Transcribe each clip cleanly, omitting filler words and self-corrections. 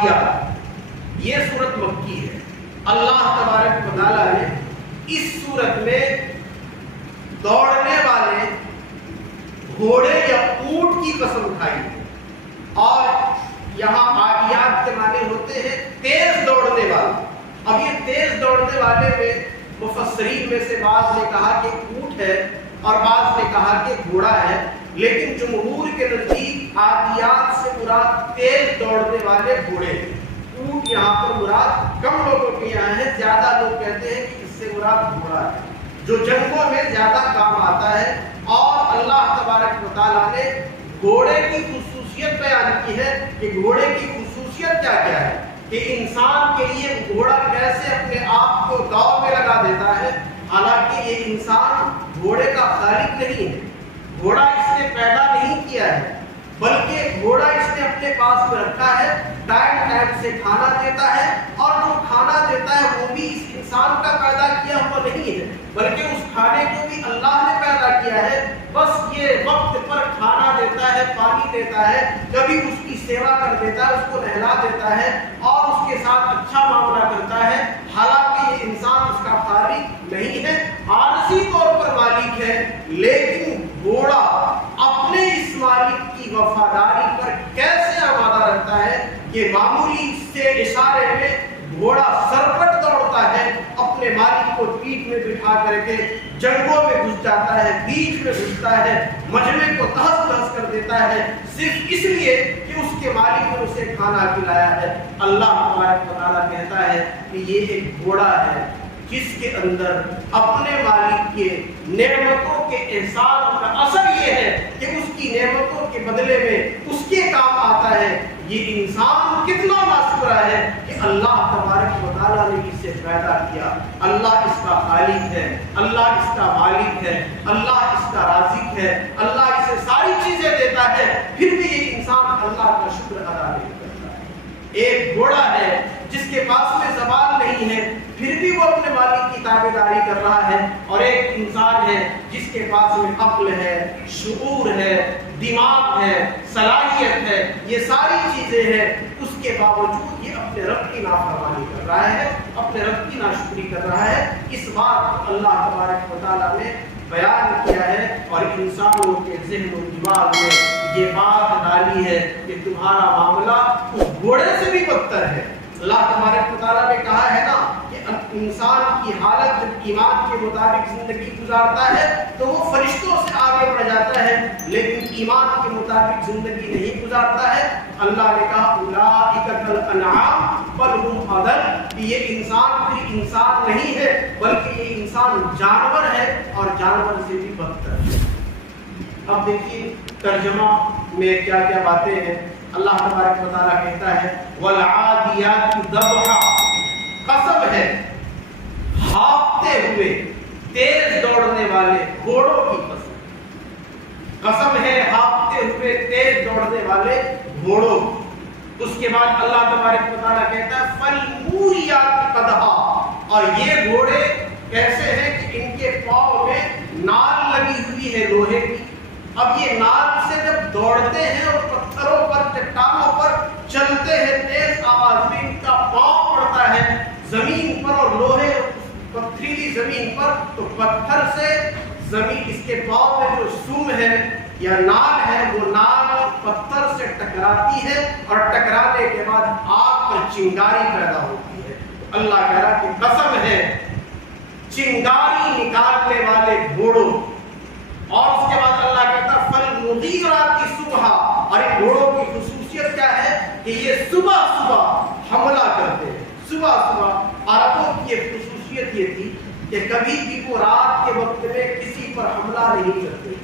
والعادیات، یہ سورت مکی ہے۔ اللہ تبارک و تعالیٰ نے اس سورت میں دوڑنے والے گھوڑے یا اونٹ کی قسم اٹھائی ہے، اور یہاں عادیات کے معنی ہوتے ہیں تیز دوڑنے والا۔ اب یہ تیز دوڑنے والے میں مفسرین میں سے بعض نے کہا کہ اونٹ ہے اور بعض نے کہا کہ گھوڑا ہے، لیکن جمہور کے نزدیک عادیات سے مراد تیز دوڑنے والے گھوڑے ہیں۔ اونٹ یہاں پر مراد کم لوگوں کے یہاں ہے، زیادہ لوگ کہتے ہیں کہ اس سے مراد گھوڑا ہے جو جنگوں میں زیادہ کام آتا ہے۔ اور اللہ تبارک و تعالیٰ نے گھوڑے کی خصوصیت بیان کی ہے کہ گھوڑے کی خصوصیت کیا کیا ہے، کہ انسان کے لیے گھوڑا کیسے اپنے آپ کو دوڑ میں لگا دیتا ہے، حالانکہ یہ انسان گھوڑے کا خالق نہیں ہے، گھوڑا اس نے پیدا نہیں کیا ہے، بلکہ گھوڑا اس نے اپنے پاس میں رکھا ہے، ٹائم سے کھانا دیتا ہے، اور جو کھانا دیتا ہے وہ بھی اس انسان کا پیدا کیا ہوا نہیں ہے، بلکہ اس کھانے کو بھی اللہ نے پیدا کیا ہے۔ بس یہ وقت پر کھانا دیتا ہے، پانی دیتا ہے، کبھی اس کی سیوا کر دیتا ہے، اس کو نہلا دیتا ہے اور اس کے ساتھ اچھا معاملہ کرتا ہے، حالانکہ یہ انسان اس کا خالق نہیں ہے، عارضی طور پر مالک ہے۔ لیکن گھوڑا اپنے اس مالک کی وفاداری پر کیسے آمادہ رہتا ہے کہ معمولی سے اشارے میں گھوڑا سرپٹ دوڑتا ہے، اپنے مالک کو پیٹھ میں بٹھا کر کے جنگوں میں گھس جاتا ہے، بیچ میں گھستا ہے، مجمع کو تہس نہس کر دیتا ہے، صرف اس لیے کہ اس کے مالک نے اسے کھانا کھلایا ہے۔ اللہ تبارک و تعالیٰ کہتا ہے کہ یہ ایک گھوڑا ہے جس کے اندر اپنے مالک کے نعمتوں کے احسان کا اثر یہ ہے کہ اس کی نعمتوں کے بدلے میں اس کے کام آتا ہے۔ یہ انسان کتنا ناشکرا ہے کہ اللہ تبارک و تعالیٰ نے اسے پیدا کیا، اللہ اس کا خالق ہے، اللہ اس کا مالک ہے، اللہ اس کا رازق ہے، اللہ اسے ساری چیزیں دیتا ہے، پھر بھی یہ انسان اللہ کا شکر ادا نہیں کرتا ہے۔ ایک گھوڑا ہے جس کے پاس میں زبان نہیں ہے، پھر بھی وہ اپنے مالک کی تابعداری کر رہا ہے، اور ایک انسان ہے جس کے پاس میں عقل ہے، شعور ہے، دماغ ہے، صلاحیت ہے، یہ ساری چیزیں ہیں، اس کے باوجود یہ اپنے رب کی نافرمانی کر رہا ہے، اپنے رب کی ناشکری کر رہا ہے۔ اس بات اللہ تبارک و تعالیٰ نے بیان کیا ہے اور انسانوں کے ذہن و دماغ میں یہ بات ڈالی ہے کہ تمہارا معاملہ اس گھوڑے سے بھی بدتر ہے۔ اللہ تبارک و تعالیٰ نے کہا ہے نا کہ انسان کی حالت جب ایمان کے مطابق زندگی گزارتا ہے تو وہ فرشتوں سے آگے بڑھ جاتا ہے، لیکن ایمان کے مطابق زندگی نہیں گزارتا ہے۔ اللہ نے کہا اولئک کالانعام بل هم اضل، کہ یہ انسان پھر انسان نہیں ہے بلکہ یہ انسان جانور ہے اور جانور سے بھی بدتر ہے۔ اب دیکھیے ترجمہ میں کیا کیا باتیں ہیں۔ اللہ تبارک و تعالیٰ کہتا ہے والعادیات ضبحا، قسم ہے ہانپتے ہوئے تیز دوڑنے والے گھوڑوں کی قسم، قسم ہے ہانپتے ہوئے تیز دوڑنے والے گھوڑوں۔ اس کے بعد اللہ تبارک و تعالیٰ کہتا ہے فالموریات قدحا، اور یہ گھوڑے کیسے ہیں کہ ان کے پاؤں میں نال لگی ہوئی ہے لوہے کی۔ اب یہ نال سے جب دوڑتے ہیں اور پتھروں پر چٹانوں پر چلتے ہیں تیز آواز میں، ان کا پاؤں پڑتا ہے زمین پر اور لوہے پتھریلی زمین پر، تو پتھر سے زمین اس کے پاؤں میں جو سم ہے یا نال ہے وہ نال پتھر سے ٹکراتی ہے اور ٹکرانے کے بعد آگ پر چنگاری پیدا ہوتی ہے۔ اللہ کہہ رہا کہ قسم ہے چنگاری نکالنے والے گھوڑوں۔ اور اس کے بعد اللہ کہتا ہے فالمغیرات صبحا، اور ان گھوڑوں کی خصوصیت کیا ہے کہ یہ صبح صبح حملہ کرتے ہیں۔ صبح صبح عربوں کی ایک خصوصیت یہ تھی کہ کبھی بھی وہ رات کے وقت میں کسی پر حملہ نہیں کرتے،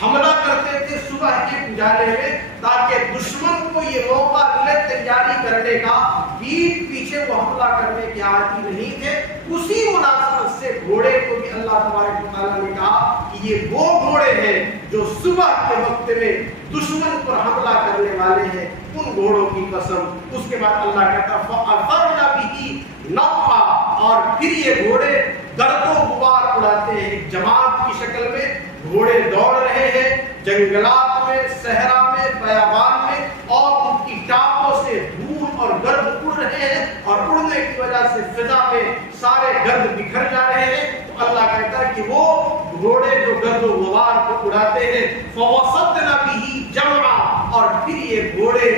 حملہ کرتے تھے صبح کے اجالے میں تاکہ دشمن کو یہ موقع ملے تیاری کرنے کا، پیٹھ پیچھے وہ حملہ کرنے کے عادی نہیں تھے۔ اسی مناسبت سے گھوڑے کو بھی اللہ تبارک و تعالیٰ نے کہا کہ یہ وہ گھوڑے ہیں جو صبح کے وقت میں دشمن پر حملہ کرنے والے ہیں، ان گھوڑوں کی قسم۔ اس کے بعد اللہ کہتا فَأَثَرْنَ بِهِ نَقْعًا، اور پھر یہ گھوڑے گرد و غبار اڑاتے ہیں، ایک جماعت کی شکل میں گھوڑے دوڑ رہے ہیں جنگلات میں، صحرا میں، بیابان میں، اور ان کی ٹانگوں سے دھول دھول اور گرد اڑ رہے ہیں اور اڑنے کی وجہ سے فضا میں سارے گرد بکھر جا رہے ہیں، تو اللہ کہتا ہے کہ وہ گھوڑے جو گرد و غبار کو اڑاتے ہیں فوسطن به جمعا، اور پھر یہ گھوڑے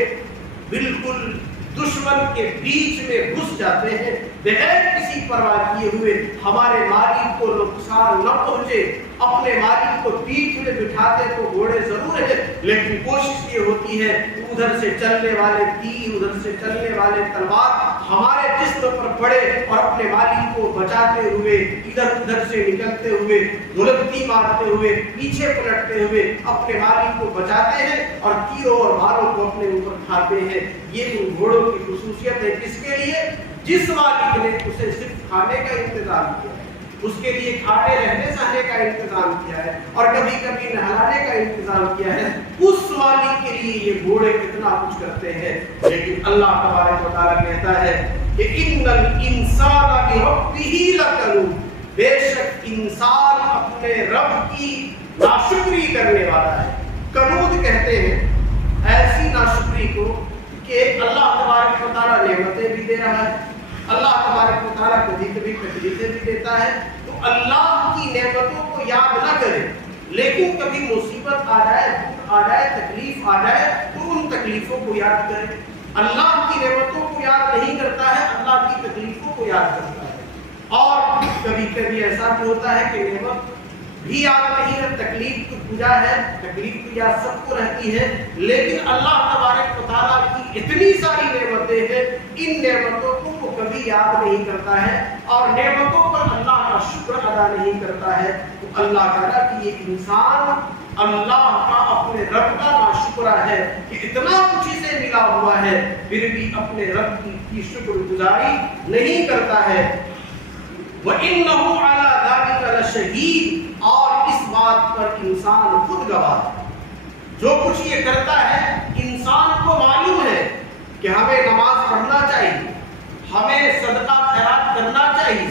بالکل دشمن کے بیچ میں گھس جاتے ہیں بغیر کسی پرواہ کیے ہوئے، ہمارے مالک کو نقصان نہ پہنچے۔ اپنے مالک کو پیٹھ میں بٹھاتے تو گھوڑے ضرور ہیں، لیکن کوشش یہ ہوتی ہے ادھر سے چلنے والے تیر، ادھر سے چلنے والے تلوار ہمارے جسم پر پڑے اور اپنے مالک کو بچاتے ہوئے ادھر ادھر سے نکلتے ہوئے دولتی مارتے ہوئے پیچھے پلٹتے ہوئے اپنے مالک کو بچاتے ہیں اور تیروں اور باروں کو اپنے اوپر کھاتے ہیں۔ یہ ان گھوڑوں کی خصوصیت ہے، کس کے لیے؟ جس مالک نے اسے صرف کھانے کا انتظام کیا ہے، اس کے لیے کھانے رہنے سہنے کا انتظام کیا ہے اور کبھی کبھی نہلانے کا انتظام کیا ہے، اس مالک کے لیے یہ گھوڑے کتنا کچھ کرتے ہیں۔ لیکن اللہ تبارک و تعالیٰ کہتا ہے کہ ان الانسان بربہ لکنود، بے شک انسان اپنے رب کی ناشکری کرنے والا ہے۔ کنود کہتے ہیں ایسی ناشکری کو کہ اللہ تبارک و تعالیٰ نعمتیں بھی دے رہا ہے، اللہ تبارک و تعالیٰ کبھی کبھی تکلیفیں بھی دیتا ہے، تو اللہ کی نعمتوں کو یاد نہ کرے، لیکن کبھی مصیبت آ جائے، دکھ آ جائے، تکلیف آ جائے تو ان تکلیفوں کو یاد کرے۔ اللہ کی نعمتوں کو یاد نہیں کرتا ہے، اللہ کی تکلیفوں کو یاد کرتا ہے۔ اور کبھی کبھی ایسا بھی ہوتا ہے کہ نعمت بھی یاد نہیں ہے، تکلیف تو پوجا ہے، تکلیف تو یاد سب کو رہتی ہے، لیکن اللہ تبارک و تعالیٰ کی اتنی ساری نعمتیں ہیں، ان نعمتوں کو وہ کبھی یاد نہیں کرتا ہے اور نعمتوں پر اللہ کا شکر ادا نہیں کرتا ہے۔ تو اللہ کہا کہ یہ انسان اللہ کا اپنے رب کا ناشکرا ہے کہ اتنا کچھ اسے ملا ہوا ہے پھر بھی اپنے رب کی شکر گزاری نہیں کرتا ہے۔ وَإِنَّهُ عَلَى ذَلِكَ لَشَهِيدٌ، اور اس بات پر انسان خود گواہ ہے۔ جو کچھ یہ کرتا ہے انسان کو معلوم ہے کہ ہمیں نماز پڑھنا چاہیے، ہمیں صدقہ خیرات کرنا چاہیے،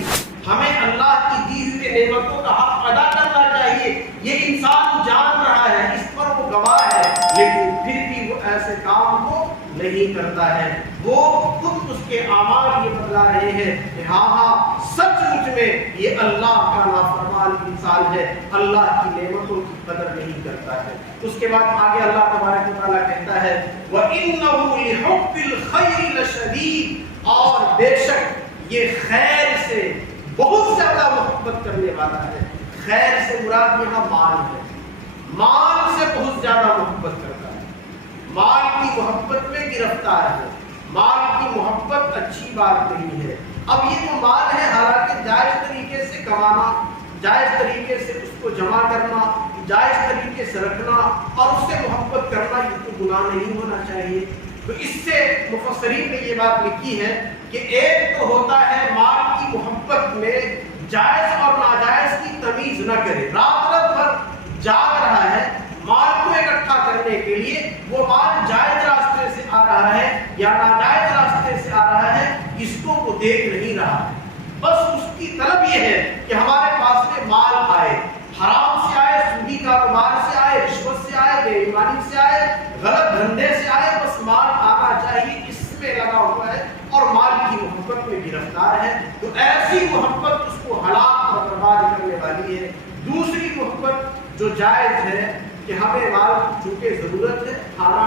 ہمیں اللہ کی دی ہوئی نعمتوں کا حق ادا کرنا چاہیے، یہ انسان جان رہا ہے، اس پر وہ گواہ ہے، لیکن پھر بھی وہ ایسے کام کو نہیں کرتا ہے۔ وہ خود اس کے اعمال یہ بتلا رہے ہیں کہ ہاں سچ مچ میں یہ اللہ کا نافرمان انسان ہے، اللہ کی نعمتوں کی قدر نہیں کرتا ہے۔ اس کے بعد آگے اللہ تبارک و تعالیٰ کہتا ہے وَإِنَّهُ لِحُبِّ الْخَيْرِ لَشَدِيدٌ، اور بے شک یہ خیر سے بہت زیادہ محبت کرنے والا ہے۔ خیر سے مراد یہاں مال ہے، مال سے بہت زیادہ محبت کرتا ہے، مال کی محبت میں گرفتار ہے، مال کی محبت اچھی بات نہیں ہے۔ اب یہ جو مال ہے حالانکہ جائز طریقے سے کمانا، جائز طریقے سے اس کو جمع کرنا، جائز طریقے سے رکھنا اور اس سے محبت کرنا یہ تو گناہ نہیں ہونا چاہیے۔ تو اس سے مفسرین نے یہ بات لکھی ہے کہ ایک تو ہوتا ہے مال کی محبت میں جائز اور ناجائز کی تمیز نہ کرے، رات رات بھر جاگ رہا ہے مال کو اکٹھا کرنے کے لیے، وہ مال جائز راستے سے آ رہا ہے یا ناجائز راستے سے آ رہا ہے اس کو وہ دیکھ نہیں رہا ہے، بس اس کی طلب یہ ہے کہ ہمارے پاس میں مال آئے، حرام سے آئے، سودی کاروبار سے آئے، رشوت سے آئے، بے ایمانی سے آئے، غلط دھندے سے آئے، بس مال آنا چاہیے، اس میں لگا ہوا ہے اور مال کی محبت میں گرفتار ہے۔ تو ایسی محبت اس کو ہلاک اور برباد کرنے والی ہے۔ دوسری محبت جو جائز ہے کہ ہمیں مال چونکہ ضرورت ہے، کھانا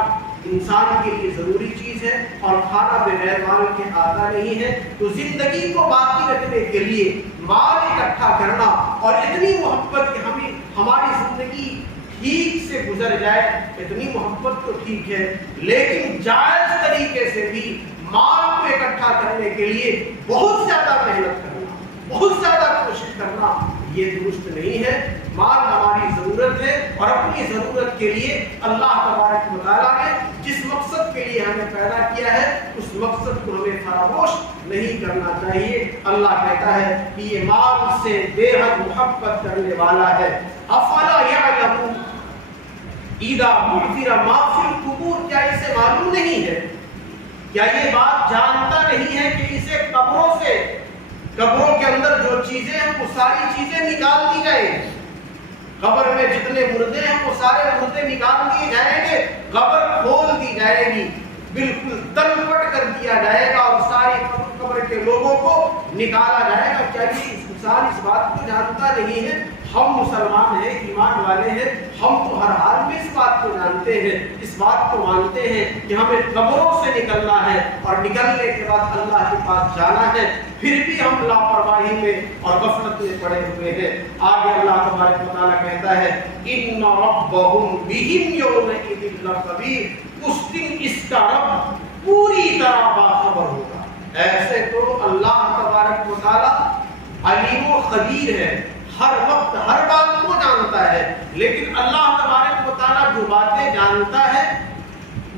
انسان کے لیے ضروری چیز ہے اور کھانا بغیر مال کے آتا نہیں ہے، تو زندگی کو باقی رکھنے کے لیے مال اکٹھا کرنا اور اتنی محبت کہ ہماری زندگی ٹھیک سے گزر جائے، اتنی محبت تو ٹھیک ہے، لیکن جائز طریقے سے بھی مال کو اکٹھا کرنے کے لیے بہت زیادہ محنت کرنا، بہت زیادہ کوشش کرنا یہ درست نہیں ہے۔ مال ہماری ضرورت ہے اور اپنی ضرورت کے لیے اللہ تبارک و تعالیٰ نے جس مقصد کے لیے ہمیں پیدا کیا ہے اس مقصد کو ہمیں فراموش نہیں کرنا چاہیے۔ اللہ کہتا ہے کہ یہ مال سے بے حد محبت کرنے والا ہے۔ افلا یعلم اذا بعثر ما فی القبور، کیا اسے معلوم نہیں ہے، کیا یہ بات جانتا نہیں ہے کہ اسے قبروں کے اندر جو چیزیں ہیں وہ ساری چیزیں نکال دی جائیں، قبر میں جتنے مردے ہیں وہ سارے مردے نکال دیے جائیں گے، قبر کھول دی جائے گی، بالکل تل پٹ کر دیا جائے گا اور ساری قبر کے لوگوں کو نکالا جائے گا۔ کیا یہ انسان اس بات کو جانتا نہیں ہے؟ ہم مسلمان ہیں، ایمان والے ہیں، ہم تو ہر حال میں اس بات کو جانتے ہیں، اس بات کو مانتے ہیں کہ ہمیں قبروں سے نکلنا ہے اور نکلنے کے بعد اللہ کے پاس جانا ہے، پھر بھی ہم لاپرواہی میں اور غفلت میں پڑے ہوئے ہیں۔ آگے اللہ تبارک و تعالیٰ کہتا ہے ان ربهم بهم یومئذ لخبیر، اس دن اس کا رب پوری طرح باخبر ہوگا۔ ایسے تو اللہ تبارک و تعالیٰ علیم و خبیر ہے، ہر وقت ہر بات کو جانتا ہے، لیکن اللہ تبارک و تعالیٰ جو باتیں جانتا ہے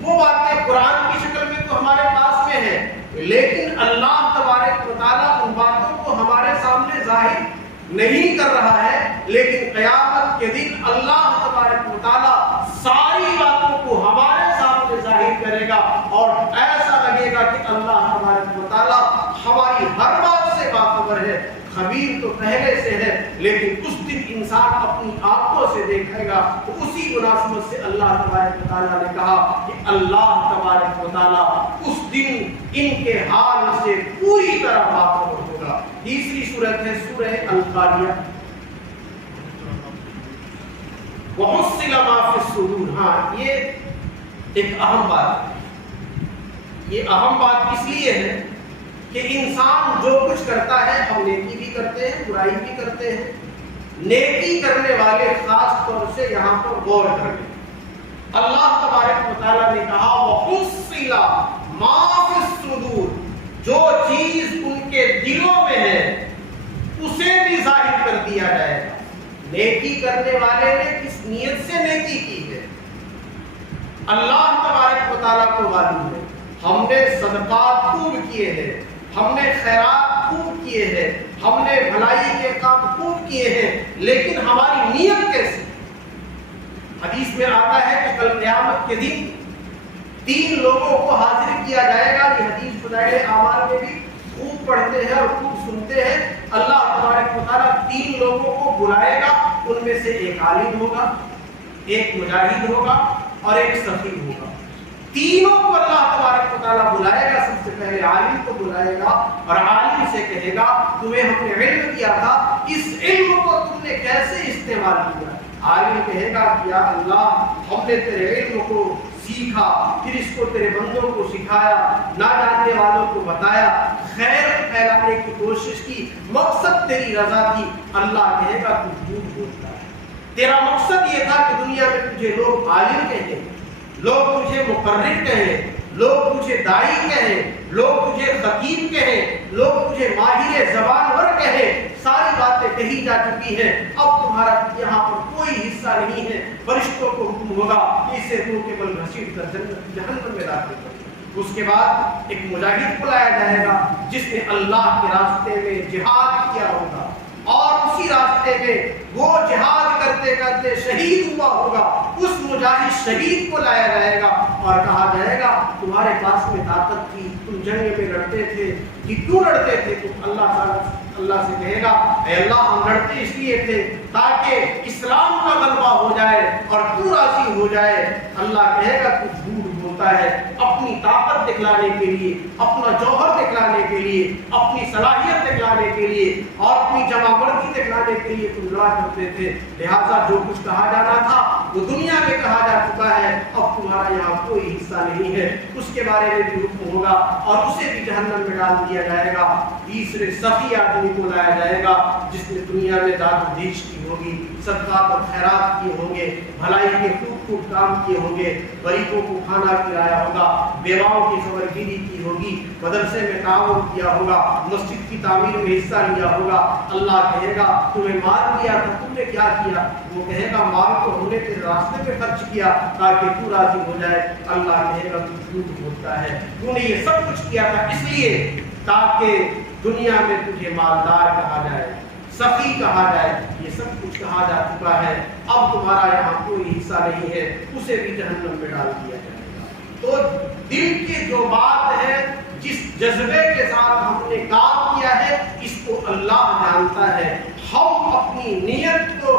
وہ باتیں قرآن کی شکل میں تو ہمارے پاس میں ہے، لیکن اللہ تبارک و تعالیٰ ان باتوں کو ہمارے سامنے ظاہر نہیں کر رہا ہے، لیکن قیامت کے دن اللہ تبارک و تعالیٰ ساری باتوں کو ہمارے سامنے ظاہر کرے گا اور ایسا لگے گا کہ اللہ تبارک و تعالیٰ ہماری ہر بات سے باخبر ہے۔ خبیر تو پہلے سے ہے، لیکن اس دن انسان اپنی آنکھوں سے دیکھے گا۔ تو اسی مناسبت سے اللہ تبارک و تعالیٰ نے کہا کہ اللہ تبارک و تعالیٰ اس دن ان کے حال سے پوری طرح باخبر ہوگا۔ تیسری سورت ہے سورہ القاریہ۔ وَحُصِّلَ مَا فِي الصُّدُورِ، ہاں یہ ایک اہم بات ہے۔ یہ اہم بات اس لیے ہے کہ انسان جو کچھ کرتا ہے، ہم نیکی بھی کرتے ہیں، برائی بھی کرتے ہیں۔ نیکی کرنے والے خاص طور سے یہاں پر غور کریں۔ اللہ تبارک و تعالیٰ نے کہا وَحُصِّلَ مَا فِي الصُّدُورِ، جو چیز ان کے دلوں میں ہے اسے بھی ظاہر کر دیا جائے گا۔ نیکی کرنے والے نے کس نیت سے نیکی کی ہے اللہ تبارک و تعالیٰ کو معلوم ہے۔ ہم نے صدقات خوب کیے ہیں، ہم نے خیرات خوب کیے ہیں، ہم نے بھلائی کے کام خوب کیے ہیں، لیکن ہماری نیت کیسی؟ حدیث میں آتا ہے کہ کل قیامت کے دن 3 لوگوں کو حاضر کیا جائے گا۔ یہ حدیث فضائل اعمال میں بھی خوب پڑھتے ہیں اور خوب سنتے ہیں۔ اللہ تبارک و تعالیٰ 3 لوگوں کو بلائے گا، ان میں سے ایک عالم ہوگا، ایک مجاہد ہوگا اور ایک سخی ہوگا۔ تینوں کو اللہ تبارک و تعالیٰ بلائے گا۔ سب سے پہلے عالم کو بلائے گا اور عالم سے کہے گا تمہیں ہم نے علم دیا تھا، اس علم کو تم نے کیسے استعمال کیا؟ عالم کہے گا کہ یا اللہ ہم نے تیرے علم کو سیکھا، پھر اس کو تیرے بندوں کو سکھایا، نہ جاننے والوں کو بتایا، خیر پھیلانے کی کوشش کی، مقصد تیری رضا تھی۔ اللہ کہے گا تو جھوٹ بولتا ہے، تیرا مقصد یہ تھا کہ دنیا میں تجھے لوگ عالم کہیں، لوگ تجھے مقرر کہیں، لوگ تجھے داعی کہیں، لوگ تجھے خطیب کہیں، لوگ تجھے ماہر زبان ور کہیں۔ ساری باتیں کہی جا چکی ہیں، اب تمہارا یہاں پر کوئی حصہ نہیں ہے۔ فرشتوں کو حکم ہوگا اسے تو کیول گھسیٹ کر جہنم میں داخل کر۔ اس کے بعد ایک مجاہد کو لایا جائے گا جس نے اللہ کے راستے میں جہاد کیا ہوگا اور اسی راستے میں وہ جہاد کرتے کرتے شہید ہوا ہوگا۔ اس مجاہد شہید کو لایا جائے گا اور کہا جائے گا تمہارے پاس میں طاقت تھی، تم جنگ میں لڑتے تھے، کہ کیوں لڑتے تھے؟ تم اللہ سے کہے گا اے اللہ ہم لڑتے اس لیے تھے تاکہ اسلام کا غلبہ ہو جائے اور تو راضی ہو جائے۔ اللہ کہے گا تو جھوٹ بولتا ہے، اپنی طاقت دکھلانے کے لیے، اپنا جوہر دکھلانے کے لیے، اپنی صلاحیت دکھلانے کے لیے اور اپنی جمع بندی دکھلانے کے لیے تم لڑا کرتے تھے۔ لہٰذا جو کچھ کہا جانا تھا وہ دنیا میں کہا جا چکا ہے، اب تمہارا یہاں کوئی حصہ نہیں ہے۔ اس کے بارے میں بھی حکم ہوگا اور اسے بھی جہنم میں ڈال دیا جائے گا۔ تیسرے سخی آدمی کو لایا جائے گا جس نے دنیا میں داد و دیش کی ہوگی، صدقات اور خیرات کیے ہوں گے، بھلائی کے خوب خوب کام کیے ہوں گے، غریبوں کو کھانا کھلایا ہوگا، بیواؤں کی خبر گیری کی ہوگی، مدرسے میں تعاون کیا ہوگا، مسجد کی تعمیر میں حصہ لیا ہوگا۔ اللہ کہے گا تمہیں مال دیا تھا، تم نے کیا کیا؟ وہ کہے گا مال کو ہم نے تیرے راستے میں خرچ کیا تاکہ تو راضی ہو جائے۔ اللہ کہے گا تو جھوٹ بولتا ہے، تو نے یہ سب کچھ کیا تھا اس لیے تاکہ دنیا میں تجھے مالدار کہا جائے، سخی کہا جائے، یہ سب کچھ کہا جا چکا ہے، اب تمہارا یہاں کوئی حصہ نہیں ہے، اسے بھی جہنم میں ڈال دیا جائے گا۔ تو دل کی جو بات ہے، جس جذبے کے ساتھ ہم نے کام کیا ہے، اس کو اللہ جانتا ہے۔ ہم اپنی نیت کو